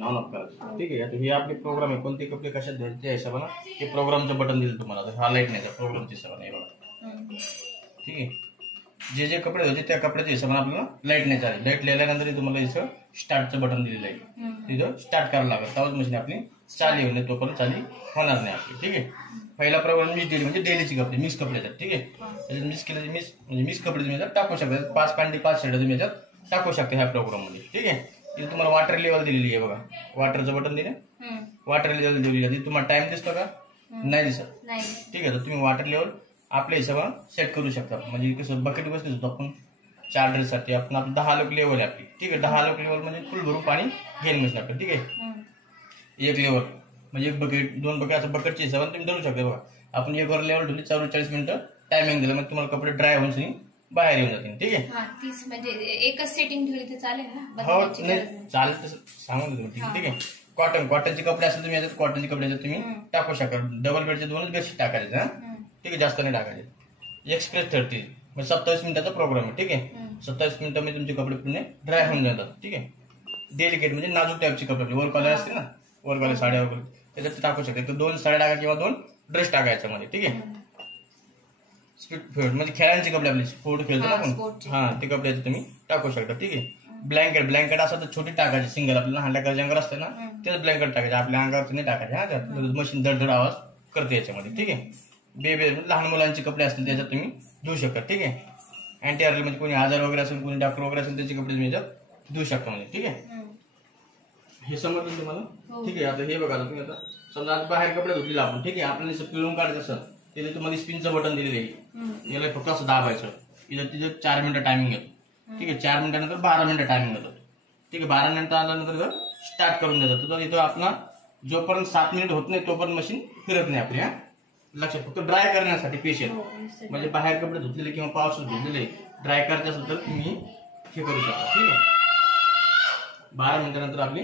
आपण on off करायचं. ठीक आहे. आता हे आपले प्रोग्राम आहे, कोणते कपडे कशात द्यायचे त्या हिशोबानं हे प्रोग्रामचं बटन दिलं तुम्हाला. आता हा लाईट नाही, प्रोग्रामच्या हिशोबाने हे बघा. ठीक आहे. जे जे कपडे होते त्या कपड्याच्या हिशोबाने आपल्याला लाईट नाही चालेल. लाईट लिहिल्यानंतर तुम्हाला इथं स्टार्टचं बटन दिलेलं आहे, तिथं स्टार्ट करावं लागेल. तेव्हाच मशीन आपली चाली होईल, तोपर्यंत चाली होणार नाही आपली. ठीक आहे. पहिला प्रोग्राम मिक्स डेली म्हणजे डेलीचे कपडे मिक्स कपडे येतात. ठीक आहे. त्याच्यात मिक्स केले म्हणजे मिक्स कपडे तुम्ही याच्यात टाकू शकता. 5 पॅन्टी 5 शर्ट तुम्ही याच्यात टाकू शकता ह्या प्रोग्राम मध्ये. ठीक आहे. इथे तुम्हाला वॉटर लेवल दिलेली आहे बघा, वॉटरचं बटन दिले, वॉटर लेवल दिलेली आहे. तुम्हाला टाइम दिसतो का? नाही दिसत. ठीक आहे. तर तुम्ही वॉटर लेवल आपल्या हिशोबाने सेट करू शकता. म्हणजे कसं बकेट बसली होतो आपण 4 ड्रेससाठी, आपण आपली 10 लोक लेवल आहे आपली. ठीक आहे. 10 लोक लेवल म्हणजे फुल भरून पाणी घेईन मशीन आपलं. ठीक आहे. एक लेवल म्हणजे एक बकेट 2 बकेट असं बकेटच्या हिशोबाने तुम्ही धरू शकता बघा. आपण एक वर लेवल ठेवली 44 मिनिटं टायमिंग दिलं, मग तुम्हाला कपडे ड्राय होऊन बाहेर येऊन जातील. ठीक आहे. 30 म्हणजे एकच सेटिंग ठेवली तर चालेल ना? हो नाही चालेल, तसं सांगून देतो. ठीक आहे. कॉटनचे कपडे असेल तुम्ही याच्यात कॉटनचे कपडे तुम्ही टाकू शकता. डबल बेडचे 2च बेडशीट टाकायचे. हा ठीक आहे. जास्त नाही टाकायचे. एक्सप्रेस 30 म्हणजे 27 मिनिटाचा प्रोग्राम आहे. ठीक आहे. 27 मिनिटांमध्ये तुमचे कपडे पूर्ण ड्राय होऊन जातात. ठीक आहे. डेलिकेट म्हणजे नाजूक टाईपचे कपडे, वर कॉलर असते ना, वर कॉलर साड्या वगैरे त्याच्यात टाकू शकते. तर 2 साड्या टाका किंवा 2 ड्रेस टाकायच्या मध्ये. ठीक आहे. स्पीड म्हणजे खेळायचे कपडे आपले स्पोर्ट खेळतो ना आपण, हा ते कपडे तुम्ही टाकू शकता. ठीक आहे. ब्लँकेट असं तर छोटी टाकायची, सिंगल आपल्याला हंड्याकडे अंगावर असते ना तेच ब्लँकेट टाकायचे, आपल्या अंगावरती नाही टाकायचे. हा मशीन धडधड आवाज करते याच्यामध्ये. ठीक आहे. बेबी लहान मुलांचे कपडे असतील त्याच्यात तुम्ही धुवू शकता. ठीक आहे. अँटी आरल म्हणजे कोणी आजार वगैरे असेल, कोणी डॉक्टर वगैरे असेल त्याचे कपडे तुम्ही याच्यात धुवू शकता म्हणजे. ठीक आहे. हे समजलं तुम्हाला? ठीक आहे. आता हे बघा, तुम्ही आता समजा आज बाहेर कपडे धुतलेले आपण. ठीक आहे. आपल्याला पिळून काढायचं असेल तिथे तुम्हाला स्पिनचं बटन दिलेलं आहे, याला फक्त असं दाबायचं. इथं तिथे 4 मिनिटं टायमिंग येतो. ठीक आहे. 4 मिनिटानंतर 12 मिनिटं टायमिंग येतो. ठीक आहे. 12 मिनिटं आल्यानंतर स्टार्ट करून देतात. तर इथं आपला जोपर्यंत 7 मिनिट होत नाही तोपर्यंत मशीन फिरत नाही आपली. हा लक्षात. फक्त ड्राय करण्यासाठी स्पेशल, म्हणजे बाहेर कपडे धुतलेले किंवा पावसात धुतलेले ड्राय करायचे असेल तर तुम्ही हे करू शकता. ठीक आहे. 12 मिनिटानंतर आपली